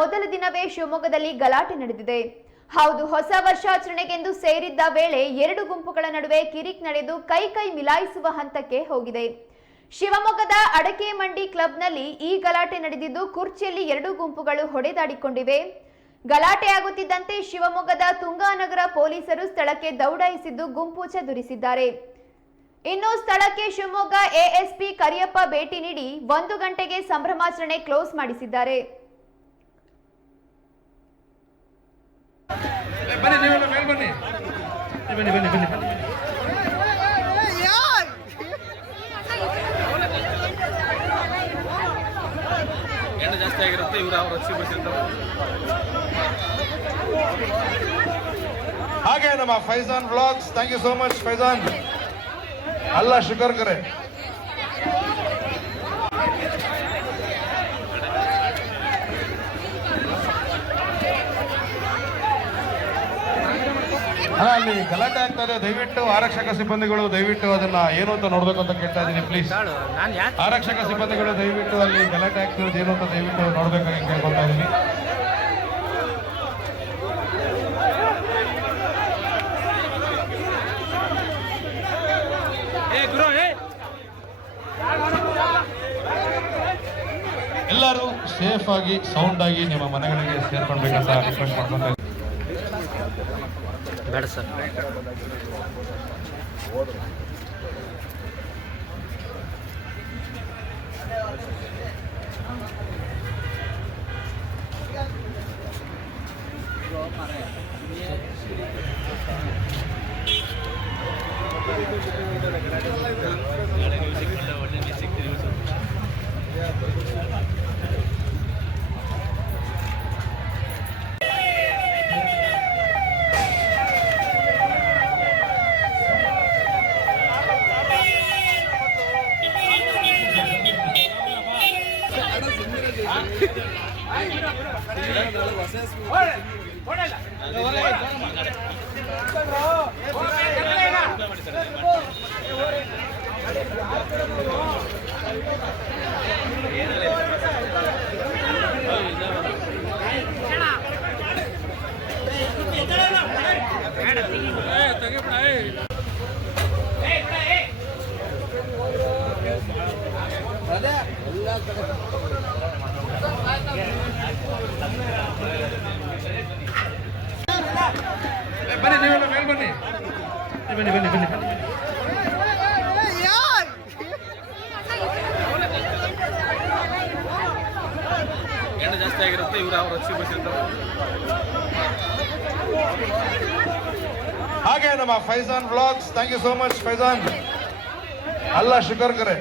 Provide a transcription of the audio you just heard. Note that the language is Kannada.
ಮೊದಲ ದಿನವೇ ಶಿವಮೊಗ್ಗದಲ್ಲಿ ಗಲಾಟೆ ನಡೆದಿದೆ. ಹೌದು, ಹೊಸ ವರ್ಷಾಚರಣೆಗೆಂದು ಸೇರಿದ್ದ ವೇಳೆ ಎರಡು ಗುಂಪುಗಳ ನಡುವೆ ಕಿರಿಕ್ ನಡೆದು ಕೈ ಮಿಲಾಯಿಸುವ ಹಂತಕ್ಕೆ ಹೋಗಿದೆ. ಶಿವಮೊಗ್ಗದ ಅಡಕೆ ಮಂಡಿ ಕ್ಲಬ್ನಲ್ಲಿ ಈ ಗಲಾಟೆ ನಡೆದಿದ್ದು, ಕುರ್ಚಿಯಲ್ಲಿ ಎರಡು ಗುಂಪುಗಳು ಹೊಡೆದಾಡಿಕೊಂಡಿವೆ. ಗಲಾಟೆ ಆಗುತ್ತಿದ್ದಂತೆ ಶಿವಮೊಗ್ಗದ ತುಂಗಾನಗರ ಪೊಲೀಸರು ಸ್ಥಳಕ್ಕೆ ದೌಡಾಯಿಸಿದ್ದು ಗುಂಪು ಚದುರಿಸಿದ್ದಾರೆ. ಇನ್ನು ಸ್ಥಳಕ್ಕೆ ಶಿವಮೊಗ್ಗ ಎಎಸ್ಪಿ ಕರಿಯಪ್ಪ ಭೇಟಿ ನೀಡಿ 1 ಗಂಟೆಗೆ ಸಂಭ್ರಮಾಚರಣೆ ಕ್ಲೋಸ್ ಮಾಡಿಸಿದ್ದಾರೆ. ಜಾಸ್ತಿ ಆಗಿರುತ್ತೆ ಇವರು ಅವರು ಹಾಗೆ ನಮ್ಮ Faizan vlogs, thank you so much Faizan. Allah ಶುಕರ್ ಕರೆ. ಅಲ್ಲಿ ಗಲಾಟೆ ಆಗ್ತಾ ಇದೆ. ದಯವಿಟ್ಟು ಆರಕ್ಷಕ ಸಿಬ್ಬಂದಿಗಳು ದಯವಿಟ್ಟು ಅದನ್ನ ಏನು ಅಂತ ನೋಡ್ಬೇಕು ಅಂತ ಕೇಳ್ತಾ ಇದ್ದೀನಿ. ಪ್ಲೀಸ್ ಆರಕ್ಷಕ ಸಿಬ್ಬಂದಿಗಳು ದಯವಿಟ್ಟು ಅಲ್ಲಿ ಗಲಾಟೆ ಆಗ್ತಿರೋದು ಏನು ಅಂತ ದಯವಿಟ್ಟು ನೋಡ್ಬೇಕಾಗಿ ಕೇಳ್ಕೊಳ್ತಾ ಇದ್ದೀನಿ. ಎಲ್ಲರೂ ಸೇಫ್ ಆಗಿ ಸೌಂಡ್ ಆಗಿ ನಿಮ್ಮ ಮನೆಗಳಿಗೆ ಸೇರ್ಕೊಳ್ಬೇಕಂತ ರಿಕ್ವೆಸ್ಟ್ ಮಾಡ್ಕೊಂತ ಇದ್ದೀನಿ. ಬೇಡ ಸರ್. ಬನ್ನಿ ನೀವೆಲ್ಲ ಮೇಲ್ ಬನ್ನಿ. ಬನ್ನಿ ಬನ್ನಿ ಬನ್ನಿ ಬನ್ನಿ. ಎಣ್ಣೆ ಜಾಸ್ತಿ ಆಗಿರುತ್ತೆ ಇವರು ಅವರು ಹಾಗೆ ನಮ್ಮ Faizan vlogs, thank you so much Faizan. Allah ಶುಕರ್ ಕರೆ.